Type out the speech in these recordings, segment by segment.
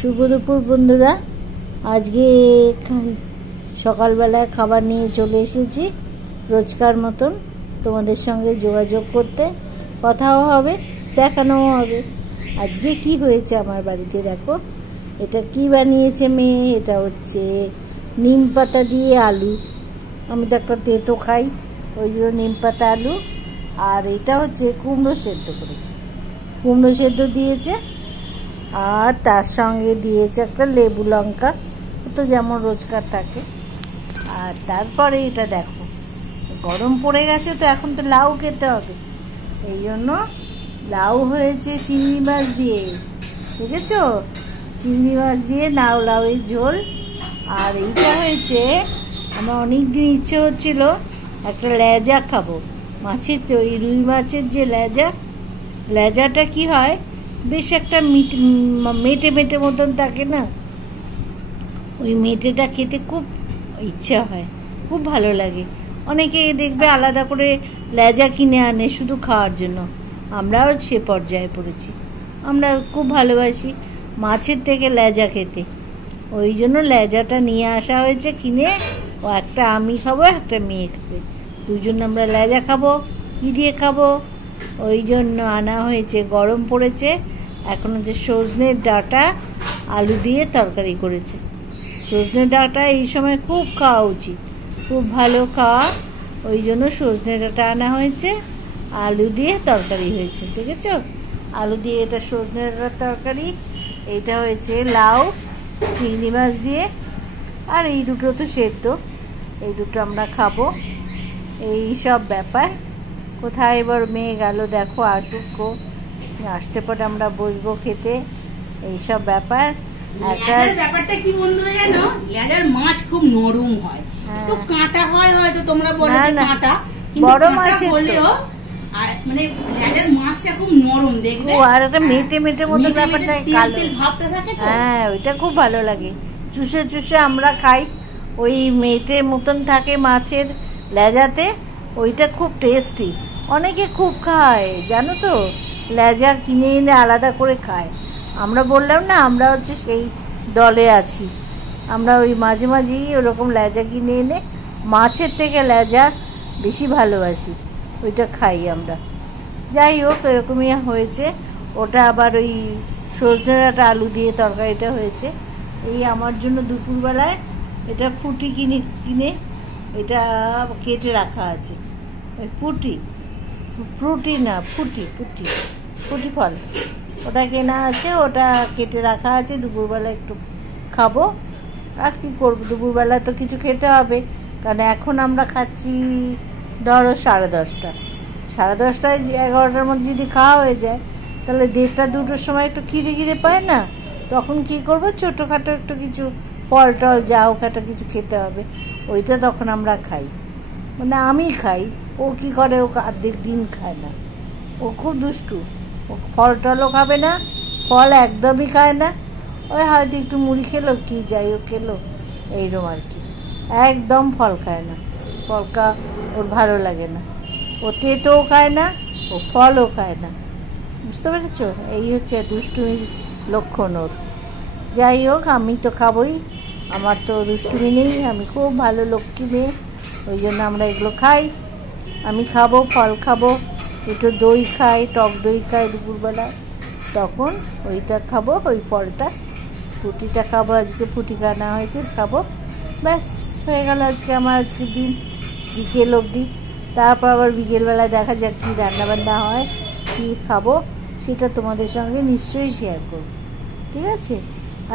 শুভ দুপুর বন্ধুরা। আজকে সকালবেলায় খাবার নিয়ে চলে এসেছি রোজকার মতন তোমাদের সঙ্গে যোগাযোগ করতে, কথাও হবে, দেখানোও হবে। আজকে কি হয়েছে আমার বাড়িতে দেখো। এটা কি বানিয়েছে মেয়ে, এটা হচ্ছে নিম পাতা দিয়ে আলু। আমি তো একটা তেতো খাই, ওই জন্য নিম পাতা আলু। আর এটা হচ্ছে কুমড়ো সেদ্ধ করেছে, কুমড়ো সেদ্ধ দিয়েছে, আর তার সঙ্গে দিয়েছে একটা লেবু লঙ্কা, তো যেমন রোজকার থাকে। আর তারপরে এটা দেখো, গরম পড়ে গেছে তো এখন তো লাউ খেতে হবে, এই জন্য লাউ হয়েছে চিংড়ি মাছ দিয়ে, দেখেছো, চিংড়ি মাছ দিয়ে লাউয়ের ঝোল। আর এইটা হয়েছে, আমার অনেক দিন ইচ্ছে হচ্ছিল একটা লেজা খাবো মাছের, ওই রুই মাছের যে লেজাটা কি হয়, বেশ একটা মেটে মেটে মতন থাকে না, ওই মেটেটা খেতে খুব ইচ্ছা হয়, খুব ভালো লাগে। অনেকে দেখবে আলাদা করে লেজা কিনে আনে শুধু খাওয়ার জন্য, আমরাও সে পর্যায়ে পড়েছি। আমরা খুব ভালোবাসি মাছের থেকে লেজা খেতে, ওই জন্য লেজাটা নিয়ে আসা হয়েছে কিনে। ও একটা আমি খাবো, একটা মেয়ে খাবে, দুজন আমরা লেজা খাবো। কী দিয়ে খাবো, ওই জন্য আনা হয়েছে। গরম পড়েছে, এখন হচ্ছে সজনের ডাঁটা আলু দিয়ে তরকারি করেছে। সজনের ডাঁটা এই সময় খুব খাওয়া উচিত, খুব ভালো খাওয়া, ওই জন্য সজনে ডাঁটা আনা হয়েছে, আলু দিয়ে তরকারি হয়েছে, দেখেছ, আলু দিয়ে এটা সজনে ডাঁটার তরকারি। এইটা হয়েছে লাউ চিংড়ি মাছ দিয়ে, আর এই দুটো তো সেদ্ধ, এই দুটো আমরা খাবো। এই সব ব্যাপার। কোথায় এবার মেয়ে গেল দেখো, আসুক, আসতে পরে আমরা বসবো খেতে, এইসব ব্যাপার। ব্যাপারটা কি বন্ধুরা জানো, লেজার মাছ খুব নরম হয়, একটু কাঁটা হয়, হয়তো তোমরা বলে যে কাঁটা, বড় মাছ হলেও মানে লেজার মাছটা খুব নরম, দেখবে, আর একটা মেটে মেটে মতো ব্যাপারটা, কালো ভাবটা থাকে তো, হ্যাঁ, ওইটা খুব ভালো লাগে। চুষে চুষে আমরা খাই, ওই মেটে মতন থাকে মাছের লেজাতে, ওইটা খুব টেস্টি। অনেকে খুব খায় জানো তো, লেজা কিনে এনে আলাদা করে খায়। আমরা বললাম না, আমরা হচ্ছে সেই দলে আছি। আমরা ওই মাঝে মাঝেই ওরকম লেজা কিনে এনে মাছের থেকে লেজা বেশি ভালোবাসি, ওইটা খাই আমরা। যাই হোক, এরকমই হয়েছে। ওটা আবার ওই সজনে ডাঁটা আলু দিয়ে তরকারিটা হয়েছে। এই আমার জন্য দুপুরবেলায় এটা ফুটি কিনে এটা কেটে রাখা আছে। ফুটি ফল, ওটা কেনা আছে, ওটা কেটে রাখা আছে, দুপুরবেলা একটু খাবো। আর কি করবো, দুপুরবেলা তো কিছু খেতে হবে, কারণ এখন আমরা খাচ্ছি ধরো 10:30, 10:30, 11টার মধ্যে যদি খাওয়া হয়ে যায়, তাহলে 1:30-2টোর সময় একটু খিদে পায় না, তখন কি করবো, ছোটোখাটো একটু কিছু ফল টল যা হোক একটা কিছু খেতে হবে, ওইটা তখন আমরা খাই। মানে আমি খাই, ও কি করে, ও অর্ধেক দিন খায় না, ও খুব দুষ্টু, ও ফল টলও খাবে না, ফল একদমই খায় না। ওই হয়তো একটু মুড়ি খেলো, কি যাই হোক খেলো, এইরকম আর কি, একদম ফল খায় না। ওর ভালো লাগে না, ও তেতোও খায় না, ও ফলও খায় না, বুঝতে পেরেছো? এই হচ্ছে দুষ্টুমির লক্ষণ ওর। যাই হোক, আমি তো খাবোই, আমার তো দুষ্টুমি নেই, আমি খুব ভালো লক্ষ্মী মেয়ে, ওই জন্য আমরা এগুলো খাই। আমি খাবো, ফল খাবো, একটু দই খাই, টক দই খাই দুপুরবেলায়, তখন ওইটা খাবো, ওই ফলটা, ফুটিটা খাবো। আজকে ফুটি খাওয়া হয়েছে, খাবো, ব্যাস হয়ে গেল আজকে আমার আজকের দিন বিকেল অবধি। তারপর আবার বিকেলবেলায় দেখা যাক কী রান্নাবান্না হয়, কী খাবো, সেটা তোমাদের সঙ্গে নিশ্চয়ই শেয়ার করবো, ঠিক আছে?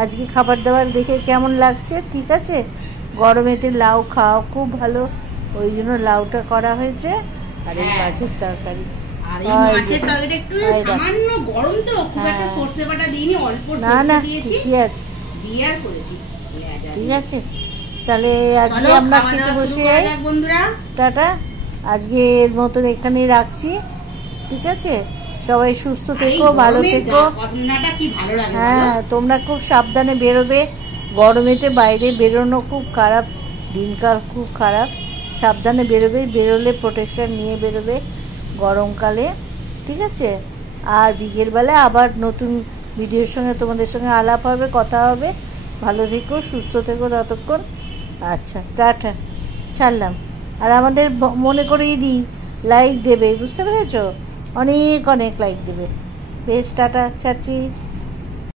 আজকে খাবার দাবার দেখে কেমন লাগছে, ঠিক আছে? গরমেতে লাউ খাওয়া খুব ভালো, ওই জন্য লাউটা করা হয়েছে, আর এই মাছের তরকারি। ঠিক আছে, তাহলে আজকে আমরা খেতে বসে যাই বন্ধুরা। টাটা, আজকের মতন এখানেই রাখছি, ঠিক আছে? সবাই সুস্থ থেকো, ভালো থেকো। হ্যাঁ, তোমরা খুব সাবধানে বেরোবে, গরমেতে বাইরে বেরোনো খুব খারাপ, দিনকাল খুব খারাপ, সাবধানে বেরোবে, বেরোলে প্রোটেকশন নিয়ে বেরোবে গরমকালে, ঠিক আছে? আর বিকেলবেলা আবার নতুন ভিডিওর সঙ্গে তোমাদের সঙ্গে আলাপ হবে, কথা হবে। ভালো থেকো, সুস্থ থেকো ততক্ষণ। আচ্ছা, টাটা, ছাড়লাম। আর আমাদের মনে করিয়ে দিই, লাইক দেবে, বুঝতে পেরেছো? অনেক অনেক লাইক দেবে। বেশ, টাটা, ছাড়ছি।